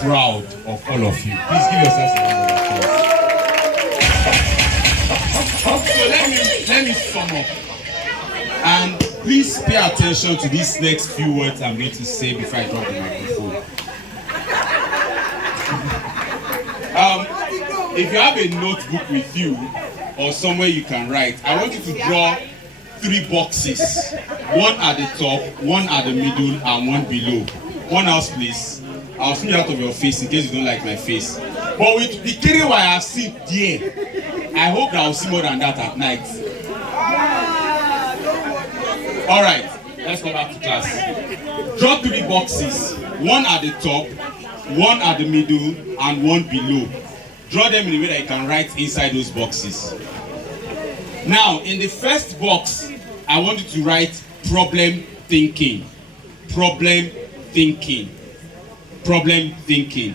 proud of all of you. Please give yourselves a round of applause. So let me sum up. And please pay attention to these next few words I'm going to say before I drop the microphone. If you have a notebook with you or somewhere you can write, I want you to draw 3 boxes. One at the top, one at the middle, and one below. One else, please. I'll see out of your face in case you don't like my face. But with the carry what I have seen here, I hope that I'll see more than that at night. All right, let's go back to class. Draw 3 boxes. One at the top, one at the middle, and one below. Draw them in a way that you can write inside those boxes. Now, in the first box, I want you to write problem thinking. Problem thinking. Problem thinking.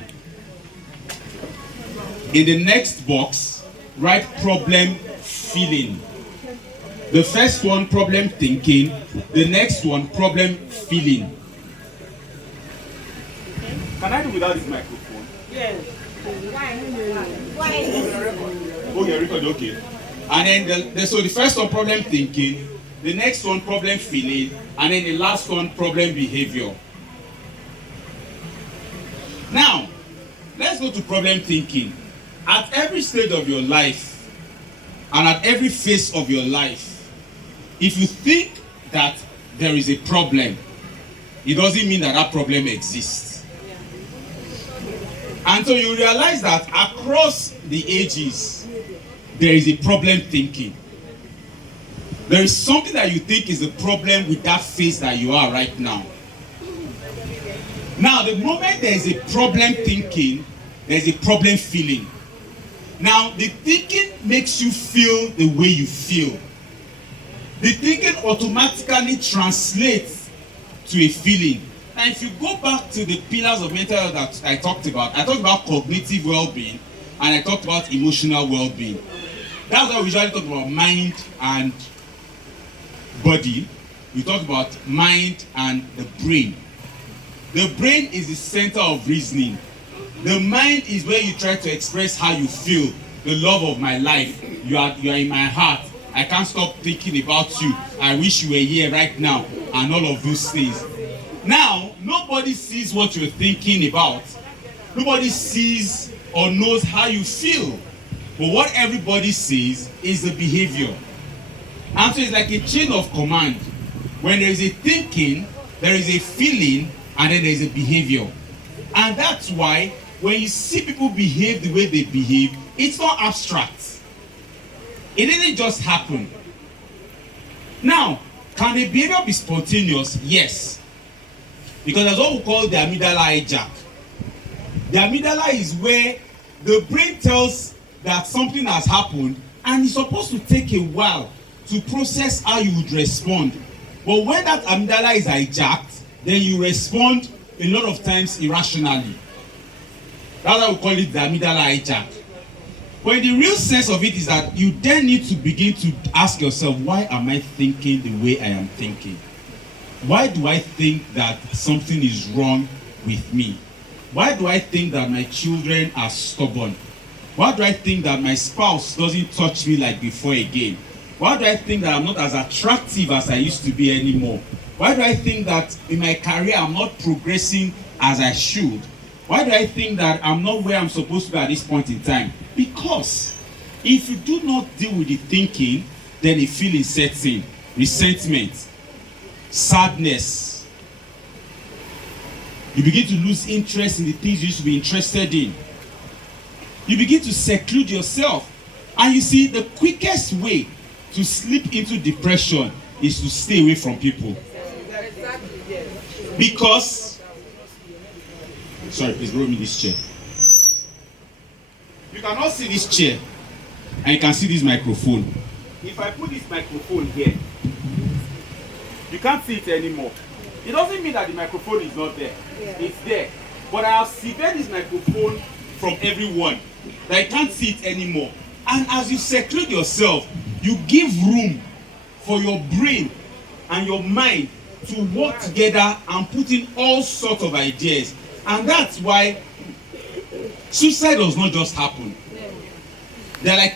In the next box, write problem feeling. The first one, problem thinking. The next one, problem feeling. Can I do without this microphone? Yes. Okay, record, okay. And then, so the first one, problem thinking. The next one, problem feeling. And then the last one, problem behavior. Now, let's go to problem thinking. At every stage of your life, and at every phase of your life, if you think that there is a problem, it doesn't mean that that problem exists. And so you realize that across the ages, there is a problem thinking. There is something that you think is a problem with that phase that you are right now. Now, the moment there is a problem thinking, there is a problem feeling. Now, the thinking makes you feel the way you feel. The thinking automatically translates to a feeling. Now, if you go back to the pillars of mental health that I talked about cognitive well-being, and I talked about emotional well-being. That's why we usually talk about mind and body. We talk about mind and the brain. The brain is the center of reasoning. The mind is where you try to express how you feel. The love of my life. You are in my heart. I can't stop thinking about you. I wish you were here right now. And all of those things. Now, nobody sees what you're thinking about. Nobody sees or knows how you feel. But what everybody sees is the behavior. And so it's like a chain of command. When there is a thinking, there is a feeling, and then there is a behavior. And that's why when you see people behave the way they behave, it's not abstract. It didn't just happen. Now, can the behavior be spontaneous? Yes. Because that's what we call the amygdala hijack. The amygdala is where the brain tells that something has happened and it's supposed to take a while to process how you would respond. But when that amygdala is hijacked, then you respond a lot of times irrationally. That's why we call it the amygdala hijack. But the real sense of it is that you then need to begin to ask yourself, why am I thinking the way I am thinking? Why do I think that something is wrong with me? Why do I think that my children are stubborn? Why do I think that my spouse doesn't touch me like before again? Why do I think that I'm not as attractive as I used to be anymore? Why do I think that in my career I'm not progressing as I should? Why do I think that I'm not where I'm supposed to be at this point in time? Because if you do not deal with the thinking, then a feeling sets in. Resentment, sadness. You begin to lose interest in the things you used to be interested in. You begin to seclude yourself. And you see, the quickest way to slip into depression is to stay away from people. Because, sorry, please borrow me this chair. You cannot see this chair, and you can see this microphone. If I put this microphone here, you can't see it anymore. It doesn't mean that the microphone is not there. Yeah. It's there. But I have severed this microphone from everyone, that I can't see it anymore. And as you seclude yourself, you give room for your brain and your mind to work together and put in all sorts of ideas. And that's why Suicide does not just happen. They're like